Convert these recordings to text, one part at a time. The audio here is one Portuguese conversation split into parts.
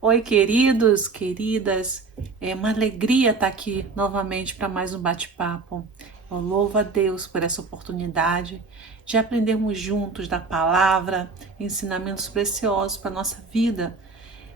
Oi, queridos, queridas. É uma alegria estar aqui novamente para mais um bate-papo. Eu louvo a Deus por essa oportunidade de aprendermos juntos da palavra, ensinamentos preciosos para a nossa vida.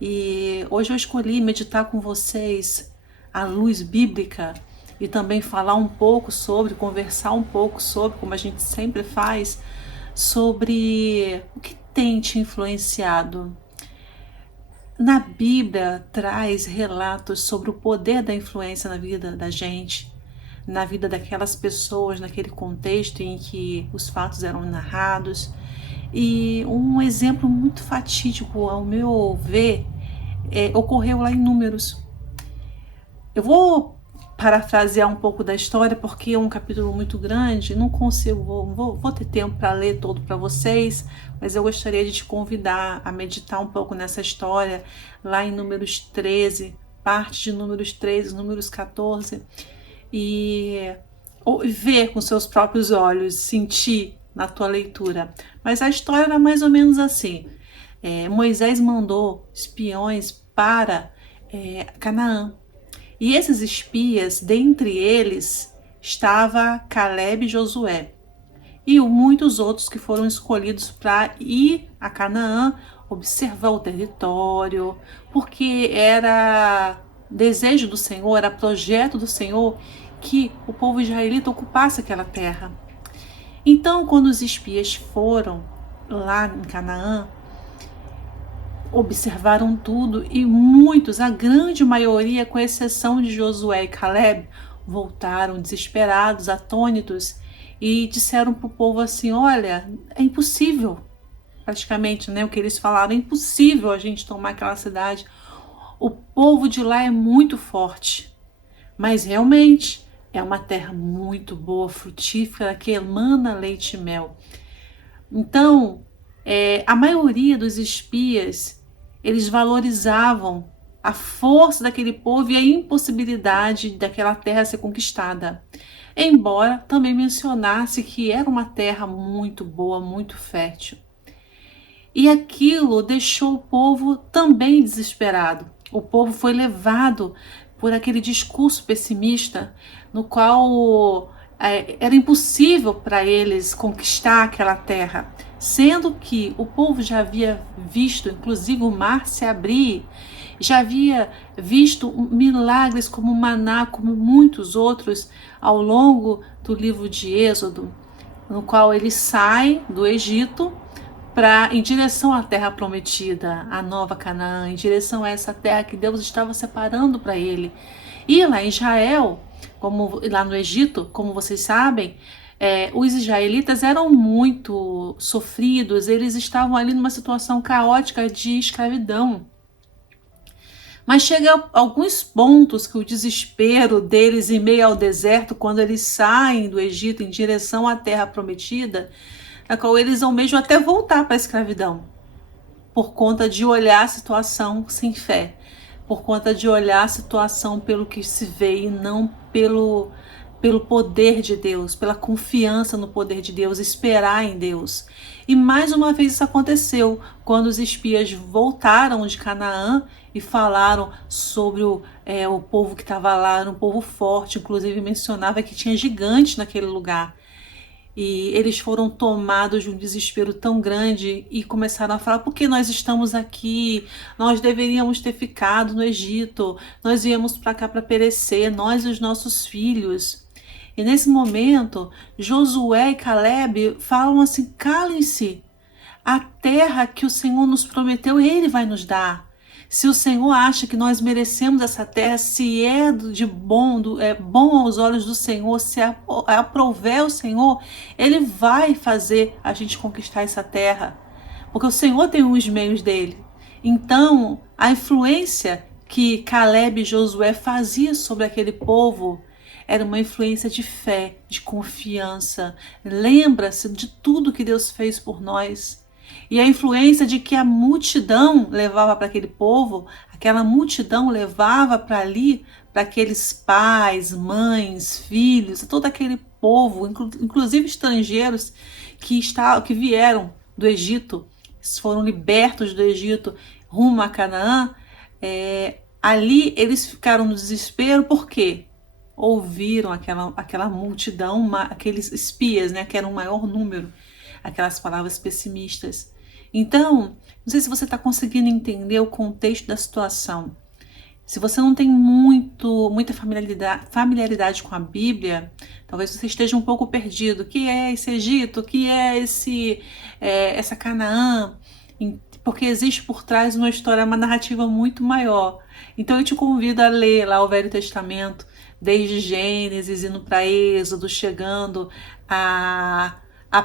E hoje eu escolhi meditar com vocês a luz bíblica e também falar um pouco sobre, conversar um pouco sobre, como a gente sempre faz, sobre o que tem te influenciado. Na Bíblia traz relatos sobre o poder da influência na vida da gente, na vida daquelas pessoas, naquele contexto em que os fatos eram narrados. E um exemplo muito fatídico, ao meu ver, ocorreu lá em Números. Eu vou parafrasear um pouco da história porque é um capítulo muito grande, não consigo, vou ter tempo para ler todo para vocês, mas eu gostaria de te convidar a meditar um pouco nessa história lá em Números 13, parte de Números 13, Números 14, e ver com seus próprios olhos, sentir na tua leitura. Mas a história era mais ou menos assim. Moisés mandou espiões para Canaã. E esses espias, dentre eles, estava Caleb e Josué, e muitos outros que foram escolhidos para ir a Canaã, observar o território, porque era desejo do Senhor, era projeto do Senhor que o povo israelita ocupasse aquela terra. Então, quando os espias foram lá em Canaã, observaram tudo e muitos, a grande maioria, com exceção de Josué e Caleb, voltaram desesperados, atônitos e disseram para o povo assim: olha, é impossível, praticamente, né, o que eles falaram, é impossível a gente tomar aquela cidade. O povo de lá é muito forte, mas realmente é uma terra muito boa, frutífera, que emana leite e mel. Então, a maioria dos espias, eles valorizavam a força daquele povo e a impossibilidade daquela terra ser conquistada. Embora também mencionasse que era uma terra muito boa, muito fértil. E aquilo deixou o povo também desesperado. O povo foi levado por aquele discurso pessimista, no qual era impossível para eles conquistar aquela terra, sendo que o povo já havia visto, inclusive, o mar se abrir, já havia visto milagres como o maná, como muitos outros, ao longo do livro de Êxodo, no qual ele sai do Egito em direção à terra prometida, a nova Canaã, em direção a essa terra que Deus estava separando para ele. E lá em Israel, como lá no Egito, como vocês sabem, os israelitas eram muito sofridos, eles estavam ali numa situação caótica de escravidão. Mas chega a alguns pontos que o desespero deles em meio ao deserto, quando eles saem do Egito em direção à terra prometida, na qual eles almejam até voltar para a escravidão, por conta de olhar a situação sem fé, por conta de olhar a situação pelo que se vê e não pelo poder de Deus, pela confiança no poder de Deus, esperar em Deus. E mais uma vez isso aconteceu quando os espias voltaram de Canaã e falaram sobre o povo que estava lá, era um povo forte, inclusive mencionava que tinha gigantes naquele lugar. E eles foram tomados de um desespero tão grande e começaram a falar: por que nós estamos aqui? Nós deveríamos ter ficado no Egito, nós viemos para cá para perecer, nós e os nossos filhos. E nesse momento, Josué e Caleb falam assim: calem-se, a terra que o Senhor nos prometeu, Ele vai nos dar. Se o Senhor acha que nós merecemos essa terra, se é de bom, é bom aos olhos do Senhor, se aprouver o Senhor, Ele vai fazer a gente conquistar essa terra. Porque o Senhor tem os meios dele. Então, a influência que Caleb e Josué faziam sobre aquele povo era uma influência de fé, de confiança. Lembra-se de tudo que Deus fez por nós. E a influência de que a multidão levava para aquele povo, aquela multidão levava para ali, para aqueles pais, mães, filhos, todo aquele povo, inclusive estrangeiros que vieram do Egito, foram libertos do Egito rumo a Canaã, Ali eles ficaram no desespero, por quê? Ouviram aquela multidão, aqueles espias, né, que eram um maior número, aquelas palavras pessimistas. Então, não sei se você está conseguindo entender o contexto da situação. Se você não tem muita familiaridade com a Bíblia, talvez você esteja um pouco perdido. O que é esse Egito? O que é essa Canaã? Porque existe por trás uma história, uma narrativa muito maior. Então eu te convido a ler lá o Velho Testamento, desde Gênesis, indo para Êxodo, chegando a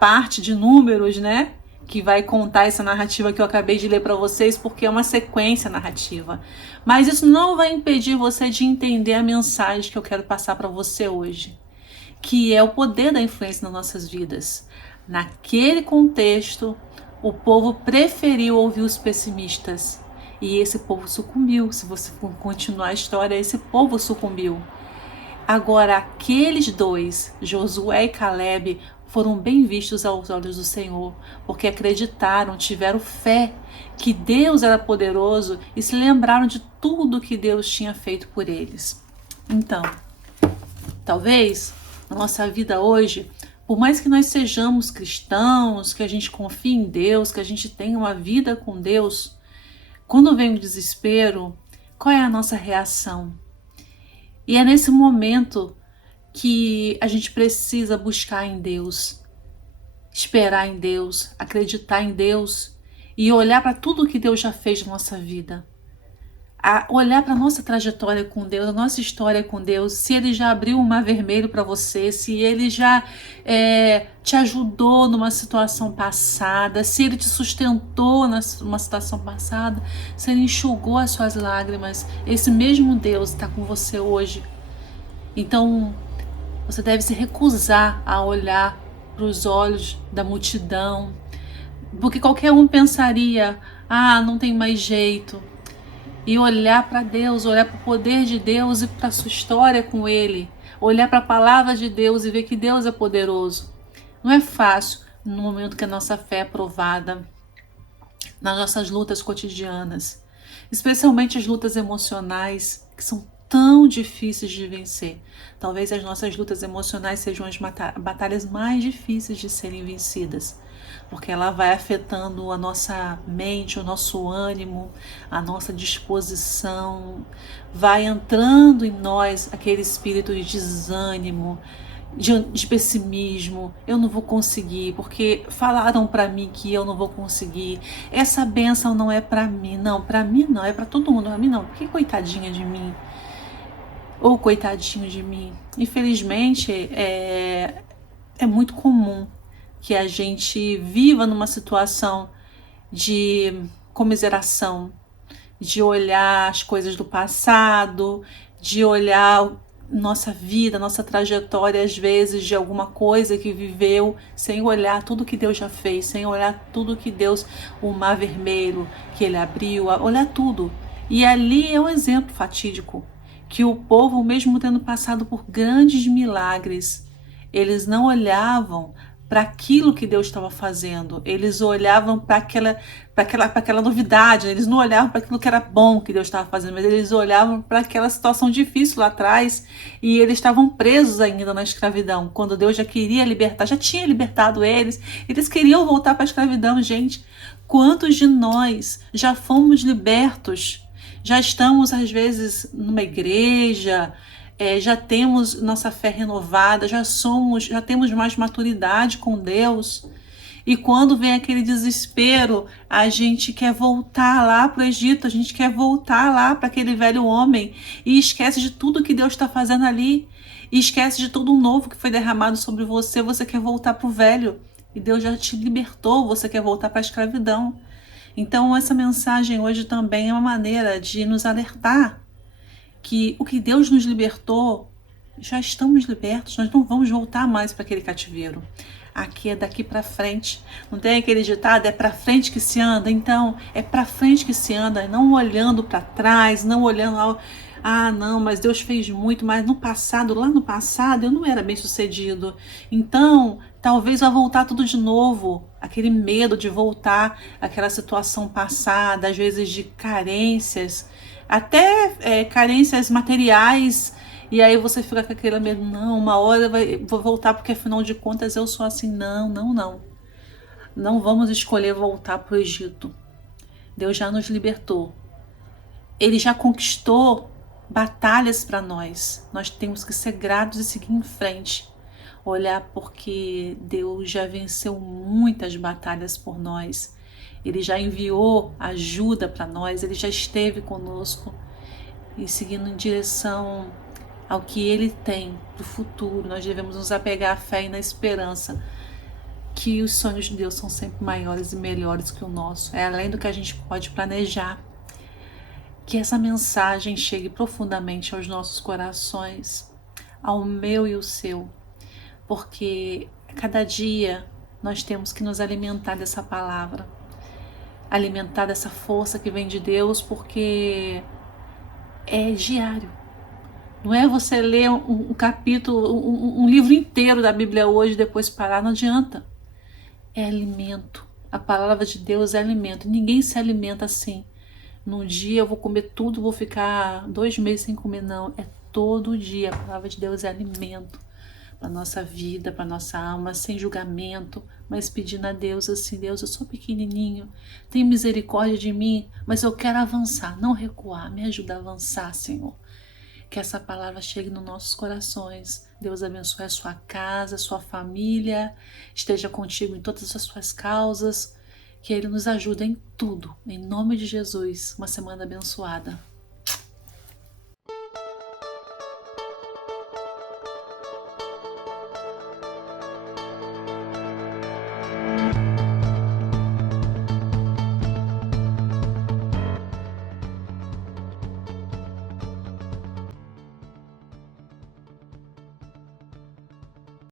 parte de Números, né? Que vai contar essa narrativa que eu acabei de ler para vocês, porque é uma sequência narrativa. Mas isso não vai impedir você de entender a mensagem que eu quero passar para você hoje, que é o poder da influência nas nossas vidas. Naquele contexto, o povo preferiu ouvir os pessimistas e esse povo sucumbiu. Se você continuar a história, esse povo sucumbiu. Agora, aqueles dois, Josué e Caleb, foram bem vistos aos olhos do Senhor, porque acreditaram, tiveram fé que Deus era poderoso e se lembraram de tudo que Deus tinha feito por eles. Então, talvez na nossa vida hoje, por mais que nós sejamos cristãos, que a gente confie em Deus, que a gente tenha uma vida com Deus, quando vem o desespero, qual é a nossa reação? E é nesse momento que a gente precisa buscar em Deus, esperar em Deus, acreditar em Deus e olhar para tudo que Deus já fez na nossa vida. Olhar para a nossa trajetória com Deus, a nossa história com Deus, se Ele já abriu um mar vermelho para você, se Ele já te ajudou numa situação passada, se Ele te sustentou numa situação passada, se Ele enxugou as suas lágrimas, esse mesmo Deus está com você hoje. Então, você deve se recusar a olhar para os olhos da multidão, porque qualquer um pensaria, não tem mais jeito. E olhar para Deus, olhar para o poder de Deus e para a sua história com Ele. Olhar para a palavra de Deus e ver que Deus é poderoso. Não é fácil no momento que a nossa fé é provada, nas nossas lutas cotidianas. Especialmente as lutas emocionais, que são tão difíceis de vencer. Talvez as nossas lutas emocionais sejam as batalhas mais difíceis de serem vencidas, porque ela vai afetando a nossa mente, o nosso ânimo, a nossa disposição, vai entrando em nós aquele espírito de desânimo, de pessimismo. Eu não vou conseguir, porque falaram para mim que eu não vou conseguir. Essa bênção não é para mim, não, é para todo mundo, para mim não, porque coitadinha de mim. Ou coitadinho de mim. Infelizmente, é muito comum que a gente viva numa situação de comiseração, de olhar as coisas do passado, de olhar nossa vida, nossa trajetória, às vezes, de alguma coisa que viveu, sem olhar tudo que Deus já fez, sem olhar tudo que Deus, o mar vermelho que Ele abriu, olhar tudo. E ali é um exemplo fatídico, que o povo, mesmo tendo passado por grandes milagres, eles não olhavam para aquilo que Deus estava fazendo, eles olhavam para aquela novidade, eles não olhavam para aquilo que era bom que Deus estava fazendo, mas eles olhavam para aquela situação difícil lá atrás, e eles estavam presos ainda na escravidão, quando Deus já queria libertar, já tinha libertado eles queriam voltar para a escravidão. Gente, quantos de nós já fomos libertos? Já estamos, às vezes, numa igreja, já temos nossa fé renovada, já temos mais maturidade com Deus. E quando vem aquele desespero, a gente quer voltar lá para o Egito, a gente quer voltar lá para aquele velho homem e esquece de tudo que Deus está fazendo ali. E esquece de tudo novo que foi derramado sobre você. Você quer voltar para o velho e Deus já te libertou, você quer voltar para a escravidão. Então essa mensagem hoje também é uma maneira de nos alertar que o que Deus nos libertou, já estamos libertos, nós não vamos voltar mais para aquele cativeiro. Aqui é daqui para frente. Não tem aquele ditado, é para frente que se anda? Então, é para frente que se anda, não olhando para trás, não olhando Ah, não, mas Deus fez muito, mas no passado, lá no passado, eu não era bem-sucedido. Então, talvez vá voltar tudo de novo. Aquele medo de voltar àquela situação passada, às vezes de carências, até carências materiais. E aí você fica com aquele medo, não, uma hora vou voltar porque afinal de contas eu sou assim. Não, não, não. Não vamos escolher voltar para o Egito. Deus já nos libertou. Ele já conquistou batalhas para nós. Nós temos que ser gratos e seguir em frente. Olhar porque Deus já venceu muitas batalhas por nós. Ele já enviou ajuda para nós, ele já esteve conosco e seguindo em direção ao que ele tem para o futuro. Nós devemos nos apegar à fé e na esperança que os sonhos de Deus são sempre maiores e melhores que o nosso. É além do que a gente pode planejar. Que essa mensagem chegue profundamente aos nossos corações, ao meu e o seu, porque cada dia nós temos que nos alimentar dessa palavra, alimentar dessa força que vem de Deus, porque é diário. Não é você ler um capítulo, um livro inteiro da Bíblia hoje e depois parar, não adianta. É alimento. A palavra de Deus é alimento. Ninguém se alimenta assim. Num dia eu vou comer tudo, vou ficar 2 meses sem comer, não. É todo dia. A palavra de Deus é alimento para nossa vida, para nossa alma, sem julgamento, mas pedindo a Deus assim: Deus, eu sou pequenininho, tem misericórdia de mim, mas eu quero avançar, não recuar. Me ajuda a avançar, Senhor. Que essa palavra chegue nos nossos corações. Deus abençoe a sua casa, a sua família, esteja contigo em todas as suas causas. Que Ele nos ajude em tudo. Em nome de Jesus, uma semana abençoada.